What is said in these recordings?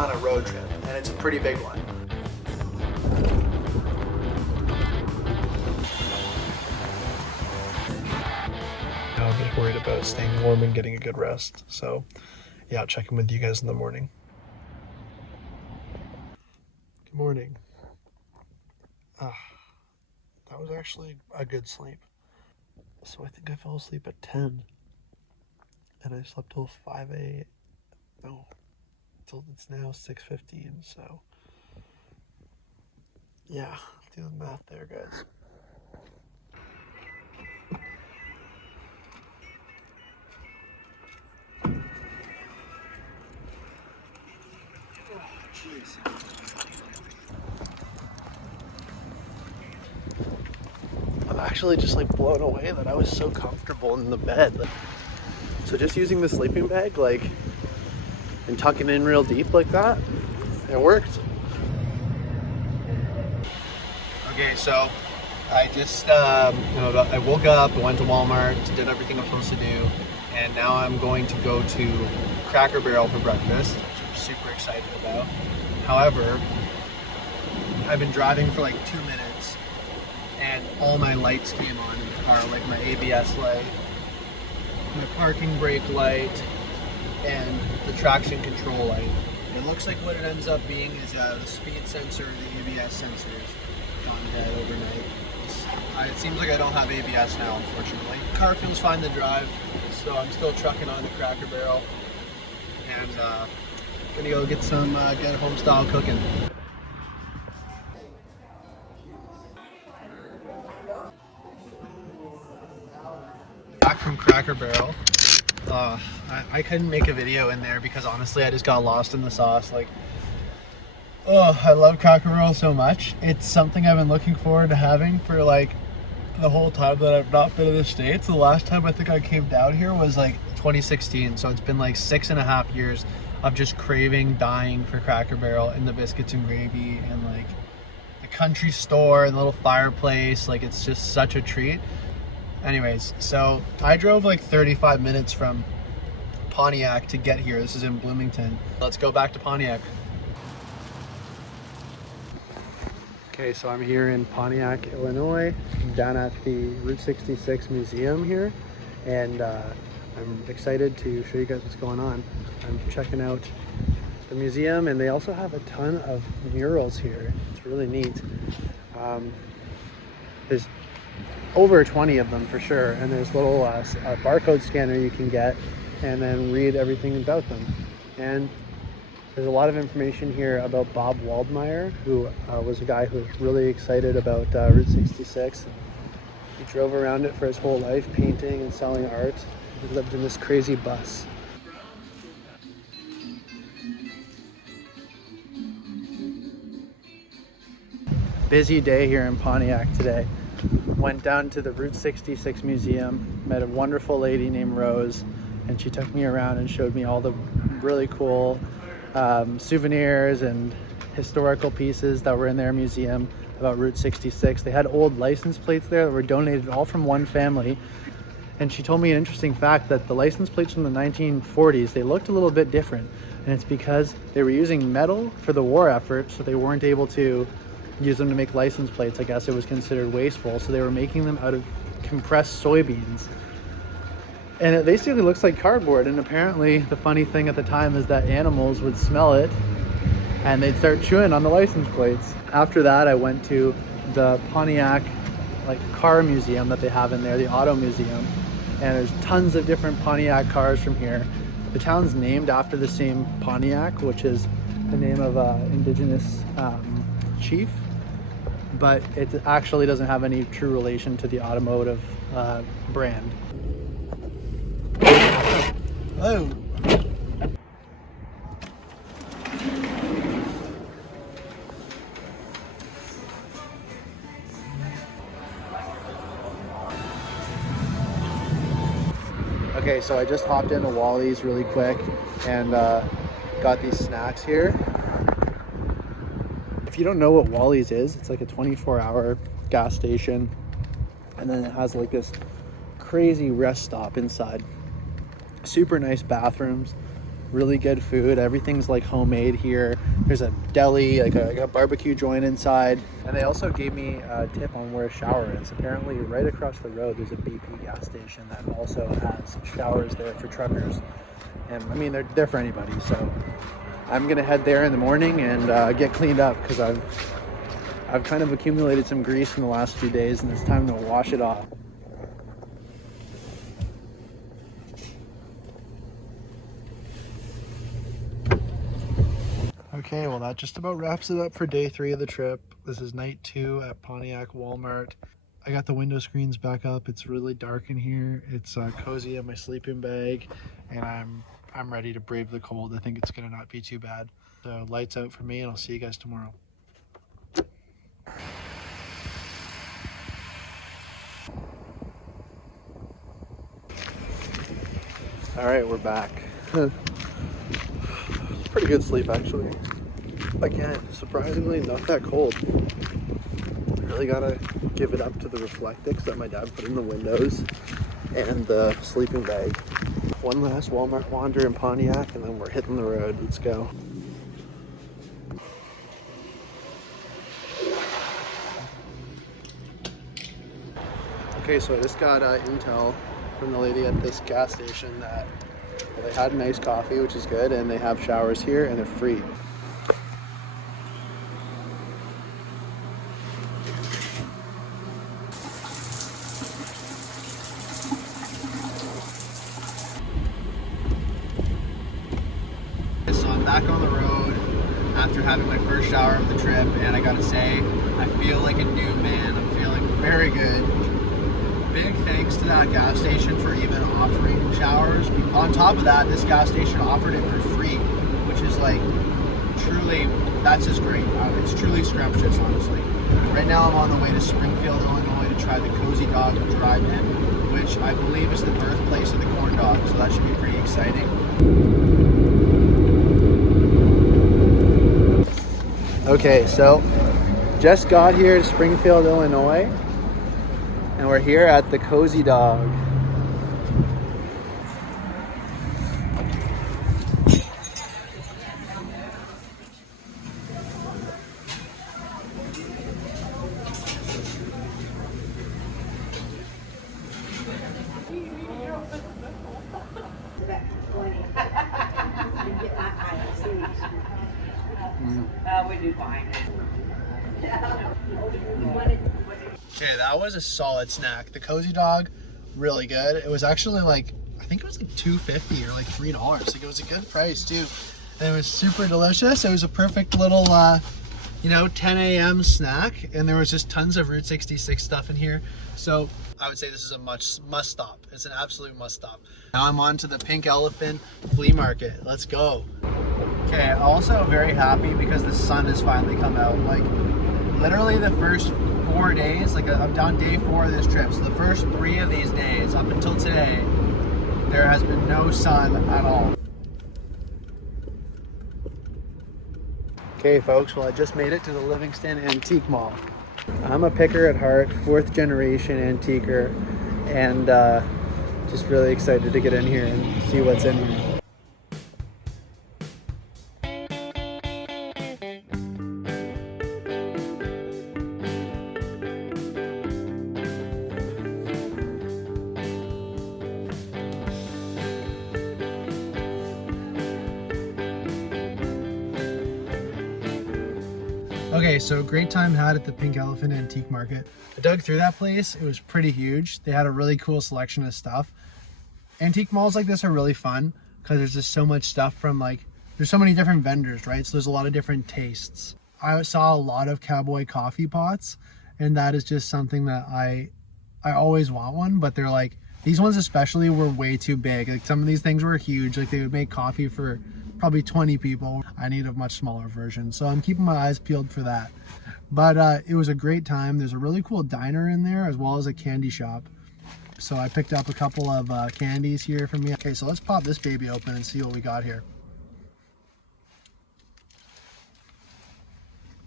on a road trip, and it's a pretty big one. I'm just worried about staying warm and getting a good rest. So yeah, I'll check in with you guys in the morning. Good morning. That was actually a good sleep. So I think I fell asleep at 10 and I slept till 5 a.m. No, till it's now 6:15. So yeah, do the math there, guys. Jeez. I'm actually just like blown away that I was so comfortable in the bed. So just using the sleeping bag and tucking in real deep like that, it worked. Okay, so I just I woke up, I went to Walmart, did everything I'm supposed to do, and now I'm going to go to Cracker Barrel for breakfast, which I'm super excited about. However, I've been driving for like 2 minutes and all my lights came on in the car, like my ABS light, my parking brake light, and the traction control light. It looks like what it ends up being is the speed sensor and the ABS sensors gone dead overnight. It seems like I don't have ABS now, unfortunately. The car feels fine to drive, so I'm still trucking on to Cracker Barrel and gonna go get some good home style cooking. Back from Cracker Barrel. I couldn't make a video in there because honestly I just got lost in the sauce. Like, oh, I love Cracker Barrel so much. It's something I've been looking forward to having for like the whole time that I've not been in the States. The last time I think I came down here was like 2016, so it's been like 6.5 years of just craving, dying for Cracker Barrel and the biscuits and gravy and like the country store and the little fireplace. Like, it's just such a treat. Anyways, so I drove like 35 minutes from Pontiac to get here. This is in Bloomington. Let's go back to Pontiac. Okay, so I'm here in Pontiac, Illinois, down at the Route 66 museum here, and I'm excited to show you guys what's going on. I'm checking out the museum, and they also have a ton of murals here. It's really neat. There's over 20 of them for sure, and there's little barcode scanner you can get and then read everything about them. And there's a lot of information here about Bob Waldmeyer, who was a guy who was really excited about Route 66. He drove around it for his whole life, painting and selling art. He lived in this crazy bus. Busy day here in Pontiac today. Went down to the Route 66 museum, met a wonderful lady named Rose, and she took me around and showed me all the really cool souvenirs and historical pieces that were in their museum about Route 66. They had old license plates there that were donated all from one family. And she told me an interesting fact that the license plates from the 1940s, they looked a little bit different. And it's because they were using metal for the war effort, so they weren't able to use them to make license plates. I guess it was considered wasteful, so they were making them out of compressed soybeans. And it basically looks like cardboard, and apparently the funny thing at the time is that animals would smell it and they'd start chewing on the license plates. After that, I went to the Pontiac car museum that they have in there, the auto museum, and there's tons of different Pontiac cars from here. The town's named after the same Pontiac, which is the name of an indigenous chief, but it actually doesn't have any true relation to the automotive brand. Oh. Okay, so I just hopped into Wally's really quick and got these snacks here. If you don't know what Wally's is, it's like a 24-hour gas station, and then it has like this crazy rest stop inside. Super nice bathrooms, really good food. Everything's like homemade here. There's a deli, like a barbecue joint inside. And they also gave me a tip on where a shower is. Apparently right across the road there's a BP gas station that also has showers there for truckers. And I mean, they're for anybody. So I'm gonna head there in the morning and get cleaned up, because I've kind of accumulated some grease in the last few days, and it's time to wash it off. Okay, well that just about wraps it up for day 3 of the trip. This is night 2 at Pontiac Walmart. I got the window screens back up. It's really dark in here. It's cozy in my sleeping bag, and I'm ready to brave the cold. I think it's gonna not be too bad. So lights out for me, and I'll see you guys tomorrow. All right, we're back. Pretty good sleep actually. Again, surprisingly not that cold. Really gotta give it up to the Reflectix that my dad put in the windows and the sleeping bag. One last Walmart wander in Pontiac, and then we're hitting the road. Let's go. Okay, so I just got intel from the lady at this gas station that they had nice coffee, which is good, and they have showers here and they're free. So I'm back on the road after having my first shower of the trip, and I gotta say, I feel like a new man. I'm feeling very good. Big thanks to that gas station for even offering showers. On top of that, this gas station offered it for free, which is like, truly, that's just great. It's truly scrumptious, honestly. Right now I'm on the way to Springfield, Illinois to try the Cozy Dog Drive-In, which I believe is the birthplace of the corn dog, so that should be pretty exciting. Okay, so just got here to Springfield, Illinois, and we're here at the Cozy Dog. Okay, that was a solid snack. The Cozy Dog, really good. It was actually like, I think it was like $2.50 or like $3. Like, it was a good price too. And it was super delicious. It was a perfect little, 10 a.m. snack. And there was just tons of Route 66 stuff in here. So I would say this is a must stop. It's an absolute must stop. Now I'm on to the Pink Elephant Flea Market. Let's go. Okay, also very happy because the sun has finally come out. Like, literally the first 4 days, like I'm down day 4 of this trip, so the first 3 of these days up until today, there has been no sun at all. Okay folks, well I just made it to the Livingston Antique Mall. I'm a picker at heart, 4th generation antiquer, and just really excited to get in here and see what's in here. Okay, so great time had at the Pink Elephant Antique Market. I dug through that place. It was pretty huge. They had a really cool selection of stuff. Antique malls like this are really fun because there's just so much stuff from there's so many different vendors, right? So there's a lot of different tastes. I saw a lot of cowboy coffee pots, and that is just something that I always want one, but they're like, these ones especially were way too big. Like, some of these things were huge. Like, they would make coffee for probably 20 people. I need a much smaller version, so I'm keeping my eyes peeled for that. But it was a great time. There's a really cool diner in there as well as a candy shop. So I picked up a couple of candies here for me. Okay, so let's pop this baby open and see what we got here.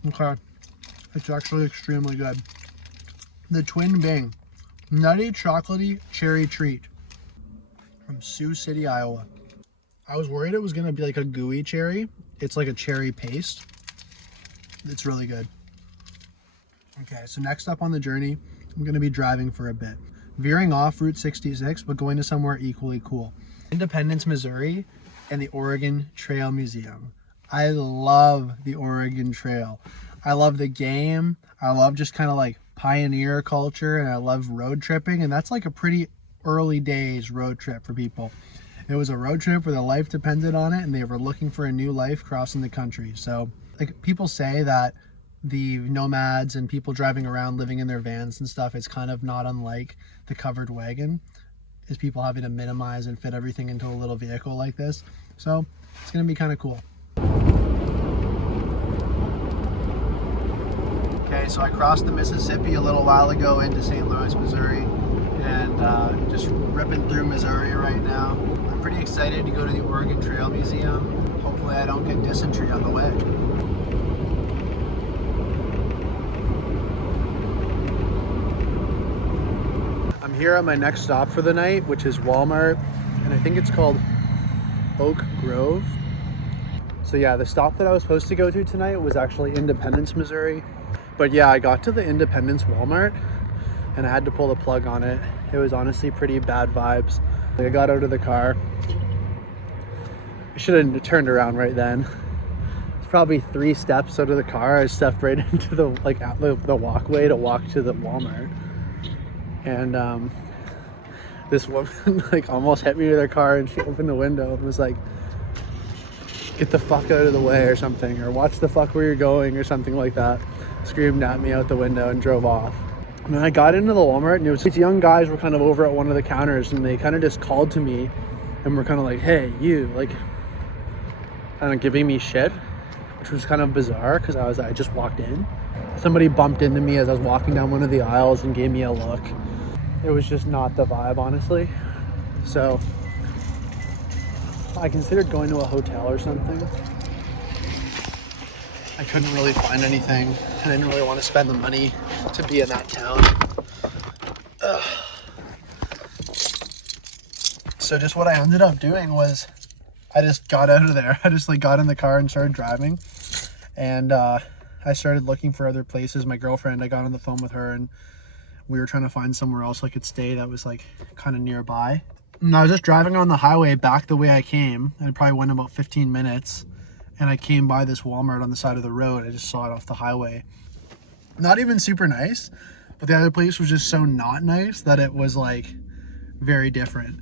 Okay, it's actually extremely good. The Twin Bing Nutty Chocolatey Cherry Treat from Sioux City, Iowa. I was worried it was gonna be like a gooey cherry. It's like a cherry paste. It's really good. Okay, so next up on the journey, I'm gonna be driving for a bit. Veering off Route 66, but going to somewhere equally cool. Independence, Missouri, and the Oregon Trail Museum. I love the Oregon Trail. I love the game. I love just kind of like pioneer culture, and I love road tripping, and that's like a pretty early days road trip for people. It was a road trip where their life depended on it, and they were looking for a new life crossing the country. So like people say that the nomads and people driving around living in their vans and stuff is kind of not unlike the covered wagon, is people having to minimize and fit everything into a little vehicle like this. So it's gonna be kind of cool. Okay, so I crossed the Mississippi a little while ago into St. Louis, Missouri, and just ripping through Missouri right now. I'm pretty excited to go to the Oregon Trail Museum. Hopefully I don't get dysentery on the way. I'm here at my next stop for the night, which is Walmart, and I think it's called Oak Grove. So yeah, the stop that I was supposed to go to tonight was actually Independence, Missouri. But yeah, I got to the Independence Walmart and I had to pull the plug on it. It was honestly pretty bad vibes. I got out of the car. I should have turned around right then. It's probably 3 steps out of the car. I stepped right into the walkway to walk to the Walmart. And this woman like almost hit me with her car, and she opened the window and was like, "Get the fuck out of the way," or something, or "Watch the fuck where you're going," or something like that. Screamed at me out the window and drove off. And then I got into the Walmart, and it was these young guys were kind of over at one of the counters, and they kind of just called to me and were kind of like, "Hey, you," like kind of giving me shit, which was kind of bizarre because I just walked in. Somebody bumped into me as I was walking down one of the aisles and gave me a look. It was just not the vibe, honestly. So I considered going to a hotel or something. I couldn't really find anything. I didn't really want to spend the money to be in that town. Ugh. So just what I ended up doing was I just got out of there. I just like got in the car and started driving. And I started looking for other places. My girlfriend, I got on the phone with her and we were trying to find somewhere else I could stay that was like kind of nearby. And I was just driving on the highway back the way I came. And I probably went about 15 minutes. And I came by this Walmart on the side of the road. I just saw it off the highway. Not even super nice, but the other place was just so not nice that it was like very different.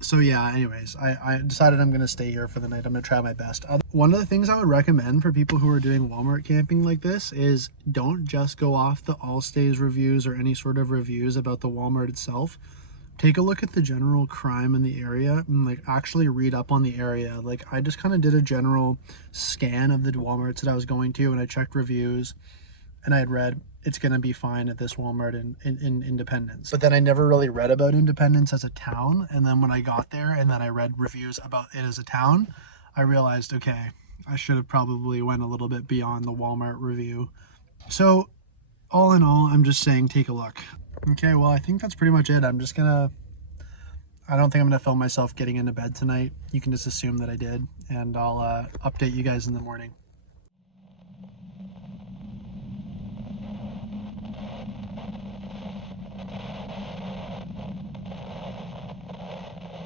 So yeah, anyways, I decided I'm gonna stay here for the night. I'm gonna try my best. One of the things I would recommend for people who are doing Walmart camping like this is don't just go off the All Stays reviews or any sort of reviews about the Walmart itself. Take a look at the general crime in the area and like actually read up on the area. Like I just kind of did a general scan of the Walmarts that I was going to, and I checked reviews, and I had read it's gonna be fine at this Walmart in Independence. But then I never really read about Independence as a town, and then when I got there and then I read reviews about it as a town, I realized, okay, I should have probably went a little bit beyond the Walmart review. So all in all, I'm just saying take a look. Okay, well, I think that's pretty much it. I don't think I'm gonna film myself getting into bed tonight. You can just assume that I did, and I'll update you guys in the morning.